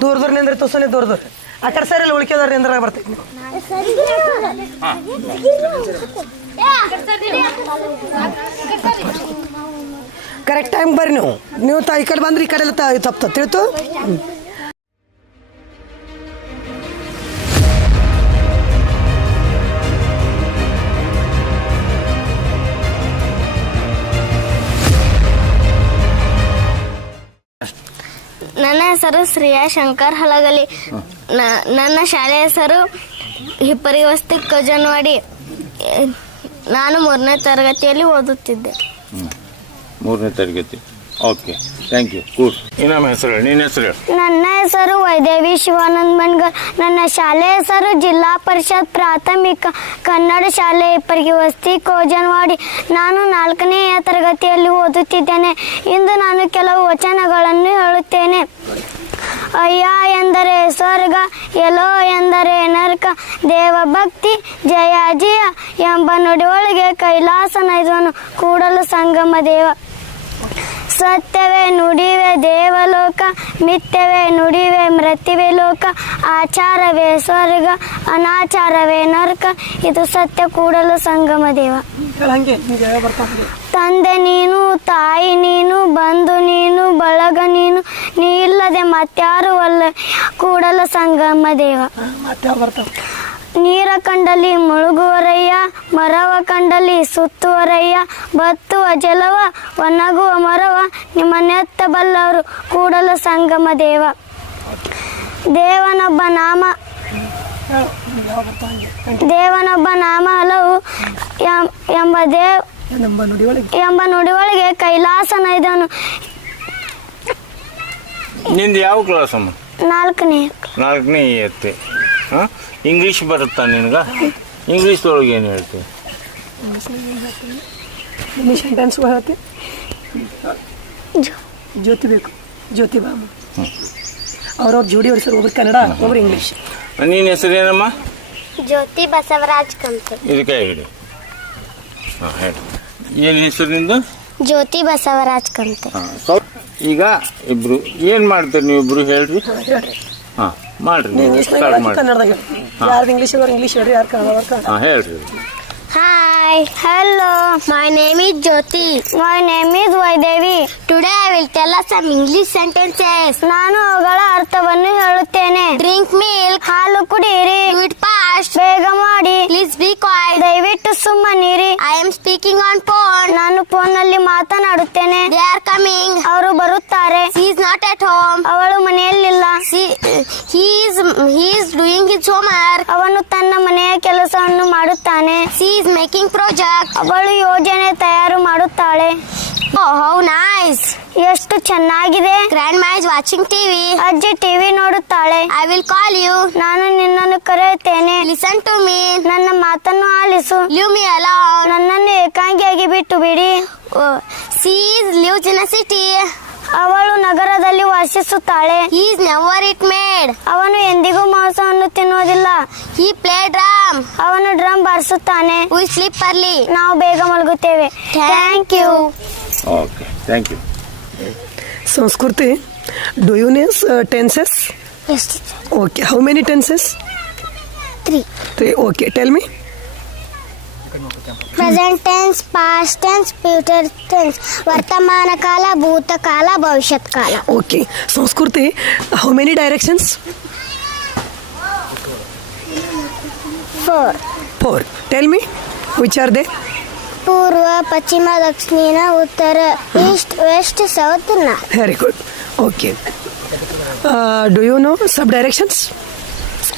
ದೂರ ದೂರ ನಿಂದ್ರೆ ತುಸನೆ ದೂರ ದೂರ ಆ ಕಡೆ ಸರಿ ಉಳ್ಕೆದವ್ರು ನಿಂದ್ರ ಬರ್ತೈತಿ ಕರೆಕ್ಟ್ ಟೈಮ್ ಬರ್ರಿ ನೀವು. ನೀವು ತ ಈ ಕಡೆ ಬಂದ್ರೆ ಈ ಕಡೆ ಎಲ್ಲ ತಪ್ತ ತಿಳಿತು? ಹೆಸರು ಶ್ರೇಯಾ ಶಂಕರ್ ಹಲಗಲಿ. ನನ್ನ ಶಾಲೆ ಹೆಸರು ಹಿಪ್ಪರಿ ವಸ್ತಿ ಕಜನ್ವಾಡಿ ನಾನು ಮೂರನೇ ತರಗತಿಯಲ್ಲಿ ಓದುತ್ತಿದ್ದೆ. ಮೂರನೇ ತರಗತಿ. ಓಕೆ. ಥ್ಯಾಂಕ್ ಯು ಗುಡ್ ಹೆಸರು ನಿನ್ನ ಹೆಸರು ನನ್ನ ಹೆಸರು ವೈದೇವಿ ಶಿವಾನಂದ ಮಣ್ಗರ್ ನನ್ನ ಶಾಲೆ ಹೆಸರು ಜಿಲ್ಲಾ ಪರಿಷತ್ ಪ್ರಾಥಮಿಕ ಕನ್ನಡ ಶಾಲೆ ಇಬ್ಬರಿಗೆ ವಸ್ತಿ ಕೋಜನವಾಡಿ. ನಾನು ನಾಲ್ಕನೆಯ ತರಗತಿಯಲ್ಲಿ ಓದುತ್ತಿದ್ದೇನೆ. ಇಂದು ನಾನು ಕೆಲವು ವಚನಗಳನ್ನು ಹೇಳುತ್ತೇನೆ. ಅಯ್ಯ ಎಂದರೆ ಸ್ವರ್ಗ ಎಲೋ ಎಂದರೆ ನರಕ. ದೇವಭಕ್ತಿ ಜಯ ಜಯ ಎಂಬ ನುಡಿಯೊಳಗೆ ಕೈಲಾಸನ ಇದನ್ನು ಕೂಡಲು ಸಂಗಮ ದೇವ. ಸತ್ಯವೇ ನುಡಿವೆ ದೇವಲೋಕ ಮಿಥ್ಯವೇ ನುಡಿವೆ ಮೃತ್ಯುವೆ ಲೋಕ ಆಚಾರವೇ ಸ್ವರ್ಗ ಅನಾಚಾರವೇ ನರ್ಕ ಇದು ಸತ್ಯ ಕೂಡಲು ಸಂಗಮ ದೇವ. ತಂದೆ ನೀನು ತಾಯಿ ನೀನು ಬಂಧು ನೀನು ಬಳಗ ನೀನು ನೀ ಇಲ್ಲದೆ ಮತ್ತಾರು ಅಲ್ಲ ಕೂಡಲ ಸಂಗಮ ದೇವ. ನೀರ ಕಂಡಲ್ಲಿ ಮುಳುಗುವರಯ್ಯ ಮರವ ಕಂಡಲ್ಲಿ ಸುತ್ತುವರಯ್ಯ ಬತ್ತುವ ಜಲವ ಒಣಗುವ ಮರವ ನಿಮ್ಮ ನೆತ್ತಬಲ್ಲವರು ಕೂಡಲ ಸಂಗಮ ದೇವ. ದೇವನೊಬ್ಬ ನಾಮ ದೇವನೊಬ್ಬ ನಾಮ ಹಲವು ಎಂಬ ದೇವ್ ಎಂಬ ನುಡಿಯೊಳಗೆ ಕೈಲಾಸನ ಇದನು. ನಿಂದು ಯಾವ ಕ್ಲಾಸ್ ಅಮ್ಮ ನಾಲ್ಕನೇ ನಾಲ್ಕನೇ ಎತ್ತೆ. ಹಾಂ? ಇಂಗ್ಲೀಷ್ ಬರುತ್ತಾ ನಿನಗೆ? ಇಂಗ್ಲೀಷ್ದೊಳಗೆ ಏನು ಹೇಳ್ತೀನಿ ಸೆಂಟೆನ್ಸ್ ಬರುತ್ತೆ ಜ್ಯೋತಿ ಬೇಕು. ಜ್ಯೋತಿ ಬಾಬು. ಅವ್ರವ್ರ ಜೋಡಿ ಸರ್ ಒಬ್ರು ಕನ್ನಡ ಒಬ್ರು ಇಂಗ್ಲೀಷ್ ನಿನ್ನ ಹೆಸರು ಏನಮ್ಮ? ಜ್ಯೋತಿ ಬಸವರಾಜ್ ಕಂತೆ. ಇದಕ್ಕೆ ಹೇಳಿ ಹಾಂ ಹೇಳಿ. ಏನು ಹೆಸರು ನಿಂದು? ಜ್ಯೋತಿ ಬಸವರಾಜ್ ಕಂತೆ. ಹಾಂ ಈಗ ಇಬ್ರು ಏನು ಮಾಡ್ತೀರಿ ನೀವಿಬ್ರು ಹೇಳ್ರಿ. ಹಾಂ. ಮಾಡ್ರಿ ನೀವು ಇಂಗ್ಲೀಷ್ನಾಗ ಸ್ಟಾರ್ಟ್ ಮಾಡಿ ಕನ್ನಡದಾಗ ಹೇಳ್ರಿ ಯಾರ್ದು ಇಂಗ್ಲೀಷ್ ಅವ್ರು ಇಂಗ್ಲೀಷ್ ಹೇಳ್ರಿ ಯಾರು ಕನ್ನಡ ಅವ್ರು ಕನ್ನಡ ಹಾಂ ಹೇಳ್ರಿ Hi, hello. My name is Jyoti. My name is Vaidevi. Today I will tell us some English sentences. ನಾನು ಅವುಗಳ ಅರ್ಥವನ್ನು ಹೇಳುತ್ತೇನೆ. Drink milk. ಹಾಲು ಕುಡಿಯಿರಿ. Fast. ಬೇಗ ಮಾಡಿ. ಪ್ಲೀಸ್ ಬಿ ಕಾಯ್ ದಯವಿಟ್ಟು ಸುಮ್ಮನಿರಿ. I am speaking on phone ನಾನು ಫೋನ್ನಲ್ಲಿ ಮಾತನಾಡುತ್ತೇನೆ. ದೇ ಆರ್ ಕಮಿಂಗ್ ಅವರು ಬರುತ್ತಾರೆ. Is not at home home. ಅವಳು ಮನೆಯಲ್ಲಿಲ್ಲ. He's he doing his home doing his homework. ಅವನು ತನ್ನ ಮನೆಯ ಕೆಲಸವನ್ನು ಮಾಡುತ್ತಾನೆ. She is making project. ಅವಳು ಯೋಜನೆ ತಯಾರು. ಹೌ ನೈಸ್ ಎಷ್ಟು ಚೆನ್ನಾಗಿದೆ. ಗ್ರ್ಯಾಂಡ್ ಮೈಸ್ ವಾಚಿಂಗ್ ಟಿವಿ ಅಜ್ಜಿ ಟಿವಿ ನೋಡುತ್ತಾಳೆ. ಐ ವಿಲ್ ಕಾಲ್ ಯು ನಾನು ನಿನ್ನನ್ನು ಕರೆಯುತ್ತೇನೆ. ಲಿಸನ್ ಟು ಮೀ ನನ್ನ ಮಾತನ್ನು ಆಲಿಸು. ಲಿವ್ ಮೀ ಅಲೋ ನನ್ನನ್ನು ಏಕಾಂಗಿಯಾಗಿ ಬಿಟ್ಟು ಬಿಡಿ. ಸೀಸ್ ಲಿವ್ ಜಿನ ಸಿಟಿ ಅವಳು ನಗರದಲ್ಲಿ ವಾಸಿಸುತ್ತಾಳೆ. ಈಸ್ ನೆವರ್ ಇಟ್ ಮೇಡ್ ಅವನು ಎಂದಿಗೂ ಮಾಂಸವನ್ನು ತಿನ್ನುವುದಿಲ್ಲ. ಈ ಪ್ಲೇ ಡ್ರಮ್ ಅವನು ಡ್ರಮ್ ಬಾರಿಸುತ್ತಾನೆ. ವಿ ಸ್ಲೀಪ್ ಅರ್ಲಿ ನಾವು ಬೇಗ ಮಲಗುತ್ತೇವೆ. Thank you okay thank you Sanskriti do you know tenses okay how many tenses three three okay tell me present tense past tense future tense ವರ್ತಮಾನ ಕಾಲ ಭೂತಕಾಲ ಭವಿಷ್ಯತ್ ಕಾಲ okay Sanskriti how many directions four four tell me which are they ಪೂರ್ವ ಪಶ್ಚಿಮ ದಕ್ಷಿಣ ಉತ್ತರ east west south north very good okay do you know sub directions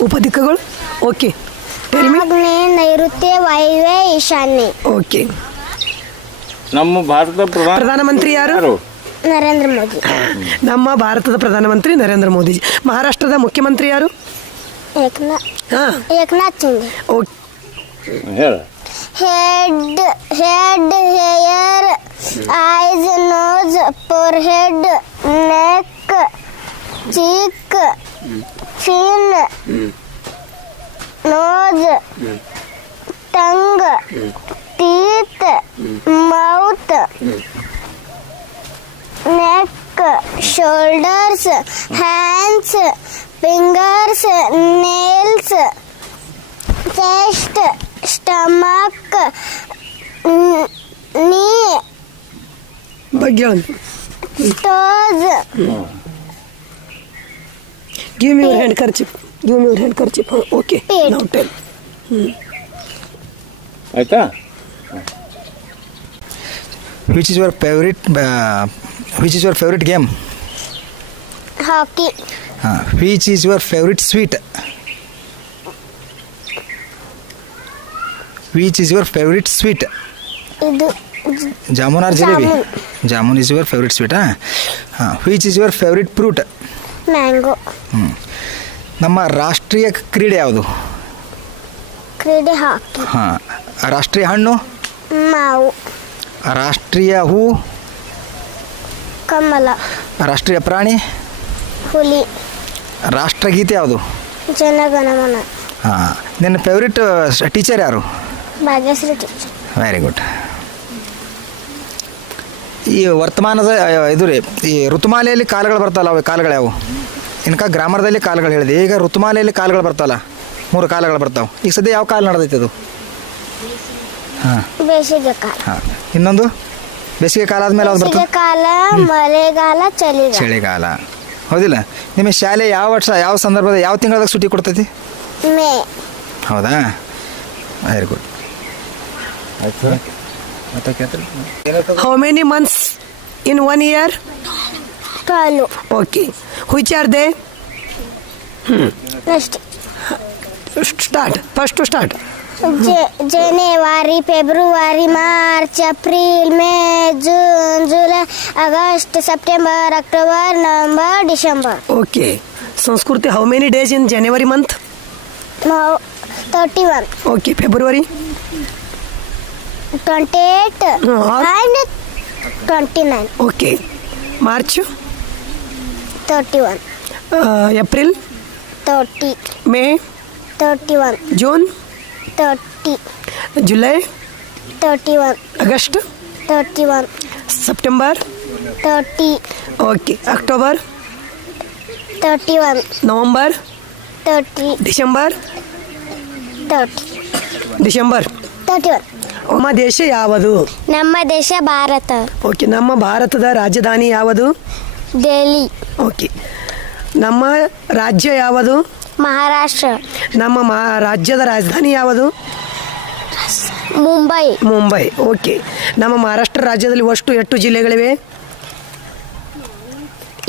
ಉಪದಿಕ್ಕಗಳು okay ಆಗ್ನೇಯ ನೈಋತ್ಯ ವಾಯುವ್ಯ ಈಶಾನ್ಯ. ಓಕೆ. ನಮ್ಮ ಭಾರತ ಪ್ರಧಾನ ಪ್ರಧಾನಮಂತ್ರಿ ಯಾರು? ನರೇಂದ್ರ ಮೋದಿ. ನಮ್ಮ ಭಾರತದ ಪ್ರಧಾನಮಂತ್ರಿ ನರೇಂದ್ರ ಮೋದಿ. ಮಹಾರಾಷ್ಟ್ರದ ಮುಖ್ಯಮಂತ್ರಿ ಯಾರು? Eknath Singh head head hair eyes nose forehead neck cheek chin nose tongue teeth mouth neck shoulders hands fingers nails chest stomach knee toes give me handkerchief me your handkerchief give me your handkerchief okay Eight. ನಾವು tell ಆಯ್ತಾ which is your favourite which is your favourite game hockey, ಹಾಂ which is your favourite sweet which is your favourite sweet ಇದು jamun or jalebi jamun. Jamun is your favourite sweet ಹಾಂ which is your favourite fruit mango ನಮ್ಮ ರಾಷ್ಟ್ರೀಯ ಕ್ರೀಡೆ ಯಾವುದು? ಕ್ರೀಡೆ ಹಾಕಿ. ಹಾಂ ರಾಷ್ಟ್ರೀಯ ಹಣ್ಣು? ಮಾವು. ರಾಷ್ಟ್ರೀಯ ಹೂ? ಕಮಲ. ರಾಷ್ಟ್ರೀಯ ಪ್ರಾಣಿ? ಹುಲಿ. ರಾಷ್ಟ್ರಗೀತೆ ಯಾವುದು? ಜನಗಣಮನ. ಹಾಂ ನಿನ್ನ ಫೇವ್ರೇಟ್ ಟೀಚರ್ ಯಾರು? ಭಾಗ್ಯಶ್ರೀ ಟೀಚರ್ ವೆರಿ ಗುಡ್ ಈ ವರ್ತಮಾನದ ಇದು ರೀ ಈ ಋತುಮಾಲೆಯಲ್ಲಿ ಕಾಲಗಳು ಬರ್ತಲ್ಲ ಅವು ಕಾಲಗಳು ಯಾವುವು ಇನ್ಕ ಗ್ರಾಮರ್ದಲ್ಲಿ ಕಾಲಗಳು ಹೇಳಿದೆ. ಈಗ ಋತುಮಾಲೆಯಲ್ಲಿ ಕಾಲಗಳು ಬರ್ತಲ್ಲ ಮೂರು ಕಾಲಗಳು ಬರ್ತಾವೆ. ಈಗ ಸದ್ಯ ಯಾವ ಕಾಲ ನಡೆದೈತೆ ಅದು? ಹಾಂ. ಬೇಸಿಗೆ ಕಾಲ. ಹಾಂ. ಇನ್ನೊಂದು? ಬೇಸಿಗೆ ಕಾಲ ಆದಮೇಲೆ ಯಾವ್ದು ಬೇಸಿಗೆ ಕಾಲ ಮಳೆಗಾಲ ಚಳಿಗಾಲ. ಚಳಿಗಾಲ. ಹೌದಿಲ್ಲ? ನಿಮ್ಮ ಶಾಲೆ ಯಾವ ವರ್ಷ ಯಾವ ಸಂದರ್ಭದ ಯಾವ ತಿಂಗಳದಾಗ ಸುಟ್ಟಿ ಕೊಡ್ತೈತಿ? ಮೇ. ಹೌದಾ? ವೆರಿ ಗುಡ್ ಆಯ್ತು. ಮತ್ತೆ ಕೇಳ್ತೀರಿ how many months in one year twelve okay हुई are they start first to start January February March April May June July August September October November December okay Sanskriti how many days in January month thirty one okay February twenty eight twenty nine okay March thirty one April thirty May thirty one June thirty July thirty one August thirty one September thirty okay October thirty one November thirty December thirty December thirty one ನಮ್ಮ ದೇಶ ಯಾವುದು? ನಮ್ಮ ದೇಶ Bharat. Okay ನಮ್ಮ ಭಾರತದ ರಾಜಧಾನಿ ಯಾವುದು? Delhi okay. ನಮ್ಮ ರಾಜ್ಯ ಯಾವುದು? ಮಹಾರಾಷ್ಟ್ರ. ನಮ್ಮ ಮಾ ರಾಜ್ಯದ ರಾಜಧಾನಿ ಯಾವುದು? ಮುಂಬೈ. ಮುಂಬೈ ಓಕೆ. ನಮ್ಮ ಮಹಾರಾಷ್ಟ್ರ ರಾಜ್ಯದಲ್ಲಿ ಒಷ್ಟು ಎಷ್ಟು ಜಿಲ್ಲೆಗಳಿವೆ?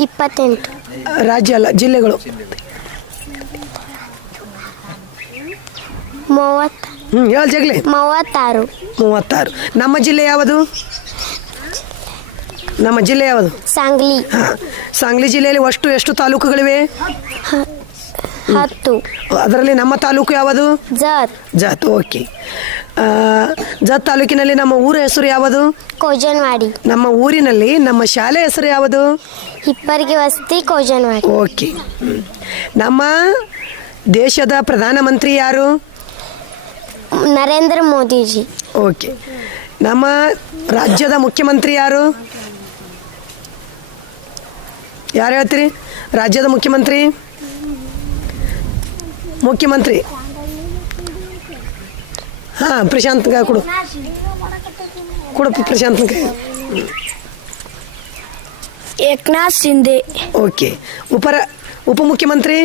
ಇಪ್ಪತ್ತೆಂಟು. ರಾಜ್ಯ ಅಲ್ಲ ಜಿಲ್ಲೆಗಳು. ಮೂವತ್ತು. ಹ್ಞೂ ಹೇಳಿ ಜಗಲಿ. ಮೂವತ್ತಾರು. ಮೂವತ್ತಾರು. ನಮ್ಮ ಜಿಲ್ಲೆ ಯಾವುದು? ನಮ್ಮ ಜಿಲ್ಲೆ ಯಾವುದು? ಸಾಂಗ್ಲಿ. ಸಾಂಗ್ಲಿ ಜಿಲ್ಲೆಯಲ್ಲಿ ಅಷ್ಟು ಎಷ್ಟು ತಾಲೂಕುಗಳಿವೆ? ಹತ್ತು. ಅದರಲ್ಲಿ ನಮ್ಮ ತಾಲೂಕು ಯಾವುದು? ಜಾತ್. ಜಾತ್ ಓಕೆ. ಜಾತ್ ಜತ್ ತಾಲೂಕಿನಲ್ಲಿ ನಮ್ಮ ಊರ ಹೆಸರು ಯಾವುದು? ಕೋಜನ್ವಾಡಿ. ನಮ್ಮ ಊರಿನಲ್ಲಿ ನಮ್ಮ ಶಾಲೆ ಹೆಸರು ಯಾವುದು? ಹಿಪ್ಪರಿಗೆ ವಸತಿ ಕೋಜನ್ವಾಡಿ. ಓಕೆ. ನಮ್ಮ ದೇಶದ ಪ್ರಧಾನಮಂತ್ರಿ ಯಾರು? ನರೇಂದ್ರ ಮೋದಿಜಿ. ಓಕೆ. ನಮ್ಮ ರಾಜ್ಯದ ಮುಖ್ಯಮಂತ್ರಿ ಯಾರು? ಯಾರು ಹೇಳ್ತೀರಿ? ರಾಜ್ಯದ ಮುಖ್ಯಮಂತ್ರಿ? ಮುಖ್ಯಮಂತ್ರಿ. ಹಾಂ ಪ್ರಶಾಂತ್ ಕೈ ಕೊಡು. ಕೊಡು ಪ್ರಶಾಂತ್ ಕೈ ಏಕನಾಥ್ ಶಿಂದೆ ಓಕೆ. ಉಪರ ಉಪಮುಖ್ಯಮಂತ್ರಿ?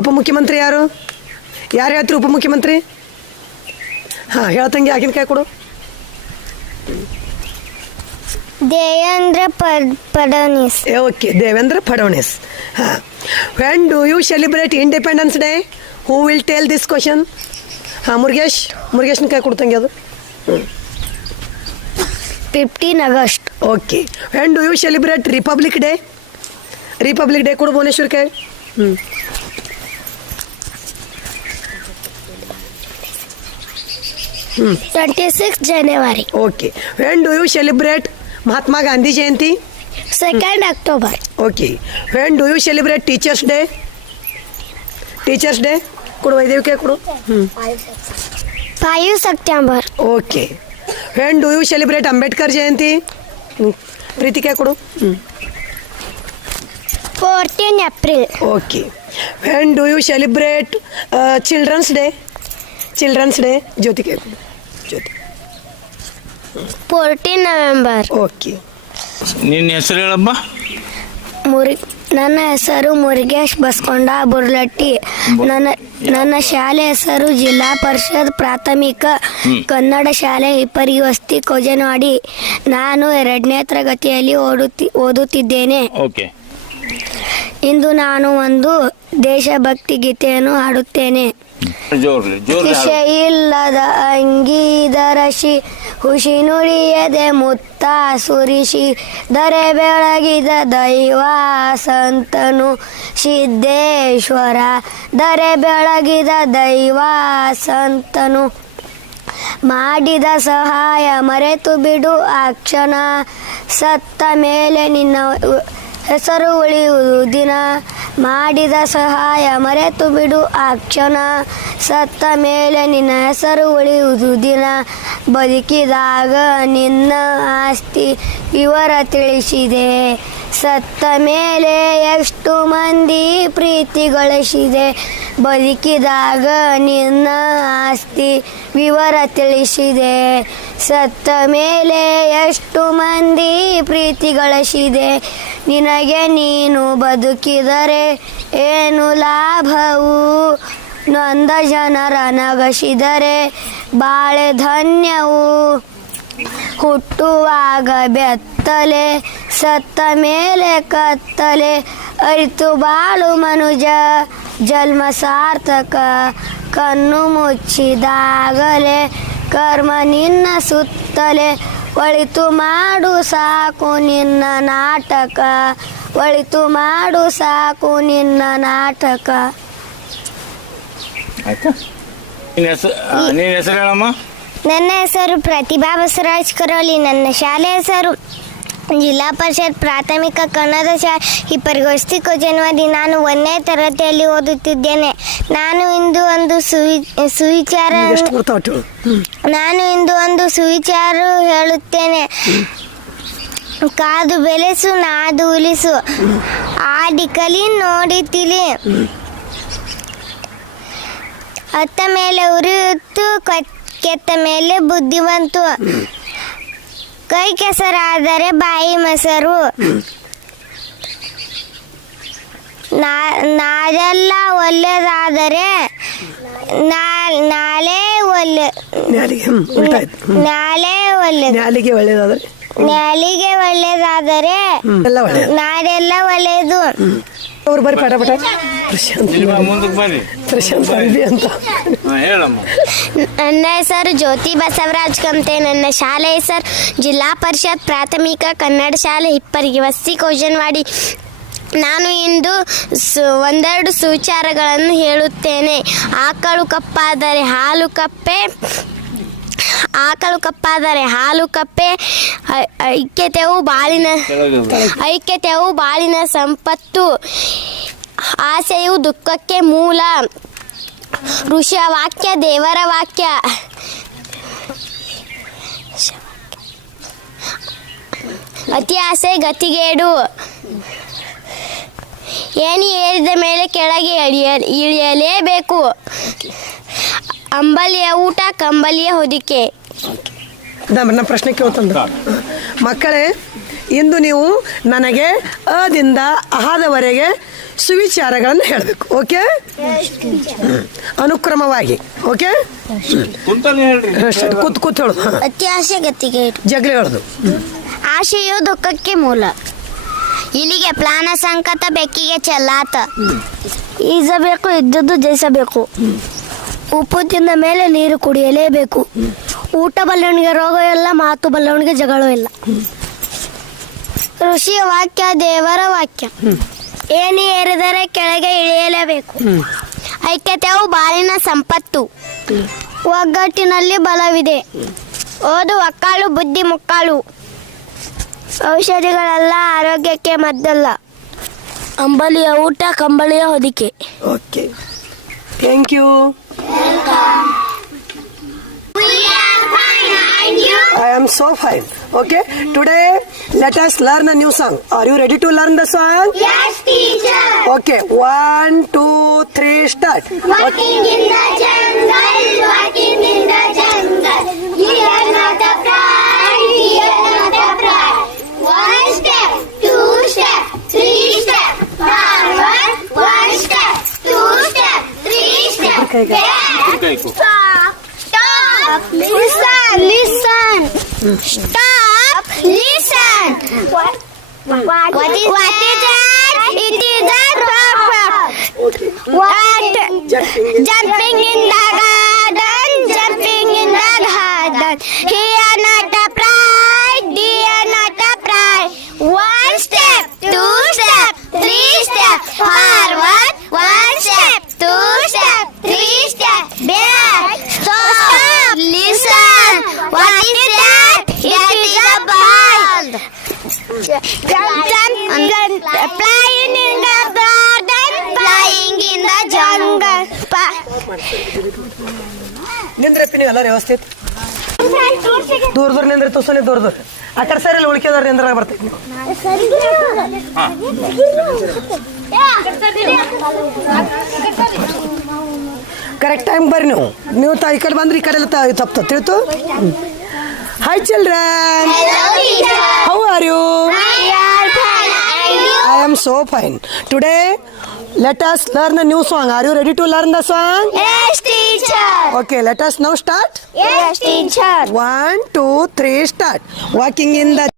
ಉಪಮುಖ್ಯಮಂತ್ರಿ ಯಾರು? ಯಾರು ಹೇಳ್ತೀರಿ ಉಪಮುಖ್ಯಮಂತ್ರಿ? ಹಾಂ ಹೇಳ್ತಂಗೆ ಆಗಿನ ಕೈ ಕೊಡು. ದೇವೇಂದ್ರ ಫಡ್ನವೀಸ್ ಓಕೆ ದೇವೇಂದ್ರ ಫಡ್ನವೀಸ್ ಹಾಂ. When do you celebrate independence day who will tell this question ಹಾಂ ಮುರುಗೇಶ್ ಮುರುಗೇಶ್ನ ಕೈ ಕೊಡ್ತಂಗೆ ಅದು. Fifteen August. Okay. When do you celebrate republic day republic day ಕೊಡು ಭುವನೇಶ್ವರ್ ಕೈ. ಹ್ಞೂ twenty six January okay. When do you celebrate Mahatma Gandhi Jayanti second October okay when do you celebrate teachers day teachers day ಕೊಡು ವೈದೇವಿಕೆ ಕೊಡು ಹ್ಞೂ five September okay when do you celebrate Ambedkar Jayanti ಪ್ರೀತಿಕೆ ಕೊಡು ಹ್ಞೂ fourteen April okay when do you celebrate children's day children's day ಜ್ಯೋತಿಗೆ ಕೊಡು ಜ್ಯೋತಿ fourteen November okay ನಿನ್ನ ಹೆಸರು ಹೇಳಮ್ಮ ಮುರಿ ನನ್ನ ಹೆಸರು ಮುರುಗೇಶ್ ಬಸ್ಕೊಂಡ ಬುರ್ಲಟ್ಟಿ. ನನ್ನ ನನ್ನ ಶಾಲೆ ಹೆಸರು ಜಿಲ್ಲಾ ಪರಿಷತ್ ಪ್ರಾಥಮಿಕ ಕನ್ನಡ ಶಾಲೆ ಹಿಪ್ಪರಿ ವಸ್ತಿ ಕೊಜನವಾಡಿ. ನಾನು ಎರಡನೇ ತರಗತಿಯಲ್ಲಿ ಓಡುತ್ತಿ ಓದುತ್ತಿದ್ದೇನೆ. ಓಕೆ ಇಂದು ನಾನು ಒಂದು ದೇಶಭಕ್ತಿ ಗೀತೆಯನ್ನು ಹಾಡುತ್ತೇನೆ. ಜೋರ್ಲಿ ಜೋರ್ಲಿ ಹಾಡು. ಇಲ್ಲದ ಅಂಗೀದರಶಿ ಹುಷಿ ನುಡಿಯದೆ ಮುತ್ತ ಸುರಿಸಿ, ದರೆ ಬೆಳಗಿದ ದೈವ ಸಂತನು ಸಿದ್ದೇಶ್ವರ, ದರೆ ಬೆಳಗಿದ ದೈವ ಸಂತನು. ಮಾಡಿದ ಸಹಾಯ ಮರೆತು ಬಿಡು ಆ ಕ್ಷಣ ಸತ್ತ ಮೇಲೆ ನಿನ್ನ ಹೆಸರು ಉಳಿಯುವುದು. ದಿನ ಮಾಡಿದ ಸಹಾಯ ಮರೆತು ಬಿಡು ಆ ಕ್ಷಣ ಸತ್ತ ಮೇಲೆ ನಿನ್ನ ಹೆಸರು ಉಳಿಯುವುದು. ದಿನ ಬದುಕಿದಾಗ ನಿನ್ನ ಆಸ್ತಿ ವಿವರ ತಿಳಿಸಿದೆ. ಸತ್ತ ಮೇಲೆ ಎಷ್ಟು ಮಂದಿ ಪ್ರೀತಿ ಗಳಿಸಿದೆ. ಬದುಕಿದಾಗ ನಿನ್ನ ಆಸ್ತಿ ವಿವರ ತಿಳಿಸಿದೆ. ಸತ್ತ ಮೇಲೆ ಎಷ್ಟು ಮಂದಿ ಪ್ರೀತಿ ಗಳಿಸಿದೆ. ನಿನಗೆ ನೀನು ಬದುಕಿದರೆ ಏನು ಲಾಭವು? ನೊಂದ ಜನರ ನಗಸಿದರೆ ಬಾಳೆ ಧನ್ಯವು ಹುಟ್ಟುವಾಗ ಬೆತ್ತಲೆ, ಸತ್ತ ಮೇಲೆ ಕತ್ತಲೆ, ಅರಿತು ಬಾಳು ಮನುಜ, ಜನ್ಮ ಸಾರ್ಥಕ, ಕಣ್ಣು ಮುಚ್ಚಿದಾಗಲೇ, ಕರ್ಮ ನಿನ್ನ ಸುತ್ತಲೆ ಒಳಿತು ಮಾಡು ಸಾಕು ನಿನ್ನ ನಾಟಕ. ಒಳಿತು ಮಾಡು ಸಾಕು ನಿನ್ನ ನಾಟಕ. ಆಯ್ತಾ? ನಿನ್ನ ಹೆಸರು ನಿನ್ನ ಹೆಸರು ಹೇಳಮ್ಮ? ನನ್ನ ಹೆಸರು ಪ್ರತಿಭಾ ಬಸವರಾಜ್ ಕರೋಲಿ. ನನ್ನ ಶಾಲೆ ಹೆಸರು ಜಿಲ್ಲಾ ಪರಿಷತ್ ಪ್ರಾಥಮಿಕ ಕನ್ನಡ ಶಾಲೆ ಹಿಪ್ಪರಿಗೋಷ್ಠಿ ಕೊಜನ್ವಾದಿ ನಾನು ಒಂದನೇ ತರಗತಿಯಲ್ಲಿ ಓದುತ್ತಿದ್ದೇನೆ. ನಾನು ಇಂದು ಒಂದು ಸುವಿ ಸುವಿಚಾರ ನಾನು ಇಂದು ಒಂದು ಸುವಿಚಾರ ಹೇಳುತ್ತೇನೆ. ಕಾದು ಬೆಳೆಸು ನಾದು ಉಲಿಸು. ಆಡಿ ಕಲಿ ನೋಡಿ ತಿಳಿ. ಅತ್ತ ಮೇಲೆ ಉರಿಯುತ್ತು ಕೆತ್ತ ಮೇಲೆ ಬುದ್ಧಿವಂತು. ಕೈ ಕೆಸರಾದರೆ ಬಾಯಿ ಮೊಸರು. ನಾ- ನಾಳೆಲ್ಲ ಒಳ್ಳೆಯದಾದರೆ ನಾಳೆ ಒಳ್ಳೆ ನಾಳೆ ಒಳ್ಳೇದಾದ್ರೆ? ನಾಲಿಗೆ ಒಳ್ಳೆಯದಾದರೆ ಎಲ್ಲ ಒಳ್ಳೇದು ನಾಡೆಲ್ಲ ಒಳ್ಳೆಯದು. ಅವ್ರು ಬರೀ ಪಟ ಪಟ. ಪ್ರಶಾಂತ್ ಬರ್ರಿ ಪ್ರಶಾಂತ್ ಅಂಬಿ ಅಂತ. ನನ್ನ ಹೆಸರು ಜ್ಯೋತಿ ಬಸವರಾಜ್ ಕಂತೆ. ನನ್ನ ಶಾಲೆ ಹೆಸರು ಜಿಲ್ಲಾ ಪರಿಷತ್ ಪ್ರಾಥಮಿಕ ಕನ್ನಡ ಶಾಲೆ ಹಿಪ್ಪರಿಗೆ ವಸ್ತಿ ಕೋಜನ್ವಾಡಿ. ನಾನು ಇಂದು ಸು ಒಂದೆರಡು ಸುವಿಚಾರಗಳನ್ನು ಹೇಳುತ್ತೇನೆ. ಆಕಳು ಕಪ್ಪಾದರೆ ಹಾಲು ಕಪ್ಪೆ ಆಕಳು ಕಪ್ಪಾದರೆ ಹಾಲು ಕಪ್ಪೆ ಐ- ಐಕ್ಯತೆಯು ಬಾಳಿನ ಐಕ್ಯತೆವು ಐಕ್ಯತೆಯು ಬಾಳಿನ ಸಂಪತ್ತು ಆಸೆಯು ದುಃಖಕ್ಕೆ ಮೂಲ. ಋಷಿಯ ವಾಕ್ಯ ದೇವರ ವಾಕ್ಯ. ಅತಿ ಆಸೆ ಗತಿಗೇಡು. ಏಣಿ ಏರಿದ ಮೇಲೆ ಕೆಳಗೆ ಇಳಿಯ ಇಳಿಯಲೇಬೇಕು. ಅಂಬಲಿಯ ಊಟ ಕಂಬಲಿಯ ಹೊದಿಕೆ. ನನ್ನ ಪ್ರಶ್ನೆ ಕೇಳ್ತಂದ್ರೆ ಮಕ್ಕಳೇ ಇಂದು ನೀವು ನನಗೆ ಅದಿಂದ ಅಹಾದವರೆಗೆ ಸುವಿಚಾರಗಳನ್ನು ಹೇಳಬೇಕು ಓಕೆ? ಅನುಕ್ರಮವಾಗಿ ಓಕೆ? ಕುಂತಾನೆ ಹೇಳ್ರಿ. ಕೂತ್ ಕೂತ್ ಹೇಳೋದು ಹಾಂ ಅತಿ ಆಸೆ ಗತಿಗೇಡು ಜಗಳ ಹೇಳೋದು. ಆಶೆಯು ದುಃಖಕ್ಕೆ ಮೂಲ. ಇಲ್ಲಿಗೆ ಪ್ಲಾನ ಸಂಕತ ಬೆಕ್ಕಿಗೆ ಚೆಲ್ಲಾತ. ಈಜಬೇಕು ಇದ್ದದ್ದು ಜಯಿಸಬೇಕು. ಉಪ್ಪು ತಿಂದ ಮೇಲೆ ನೀರು ಕುಡಿಯಲೇಬೇಕು. ಊಟ ಬಲ್ಲವನಿಗೆ ರೋಗ ಇಲ್ಲ, ಮಾತು ಬಲ್ಲವನಿಗೆ ಜಗಳ ಇಲ್ಲ. ಋಷಿಯ ವಾಕ್ಯ, ದೇವರ ವಾಕ್ಯ. ಏನಿ ಏರಿದರೆ ಕೆಳಗೆ ಇಳಿಯಲೇಬೇಕು. ಐಕ್ಯತೆಯು ಬಾಳಿನ ಸಂಪತ್ತು. ಒಗ್ಗಟ್ಟಿನಲ್ಲಿ ಬಲವಿದೆ. ಓದು ಒಕ್ಕಾಳು, ಬುದ್ಧಿ ಮುಕ್ಕಾಳು. ಔಷಧಿಗಳೆಲ್ಲ ಆರೋಗ್ಯಕ್ಕೆ ಮದ್ದಲ್ಲ. ಅಂಬಲಿಯ ಊಟ, ಕಂಬಳಿಯ ಹೊದಿಕೆ. Okay. Thank you. Welcome. We are fine. I am so fine. Okay. Today, let us learn a new song. Are you ready to learn the song? Yes, teacher. Okay. One, two, three, start. Walking in the jungle, walking in the jungle. We are not a pride. We are not a pride. Okay, okay. Stop. Stop. Listen. Listen. Stop. Listen. What? What, what is what is that? It is a purple. What? Jumping in the garden, jumping in the garden. Here not ಎಲ್ಲರೂ ವ್ಯವಸ್ಥಿತ. ದೂರ ದೂರ ನಿಂದ್ರೆ ತುಸನೆ ದೂರ ದೂರ. ಆ ಕಡೆ ಸರಿ ಉಳ್ಕೆದವ್ರ ನಿಂದ್ರ ಬರ್ತೈತಿ ಕರೆಕ್ಟ್ ಟೈಮ್ ಬರ್ರಿ ನೀವು. ನೀವು ತ ಈ ಕಡೆ ಬಂದ್ರೆ ಈ ಕಡೆ ಎಲ್ಲ ತಪ್ಪ ತಿಳಿತು? Hi children. How are you I am so fine you? I am so fine. Today, let us learn a new song. Are you ready to learn the song? Yes, teacher. Okay, let us now start. Yes, teacher. One, two, three, start. Walking in the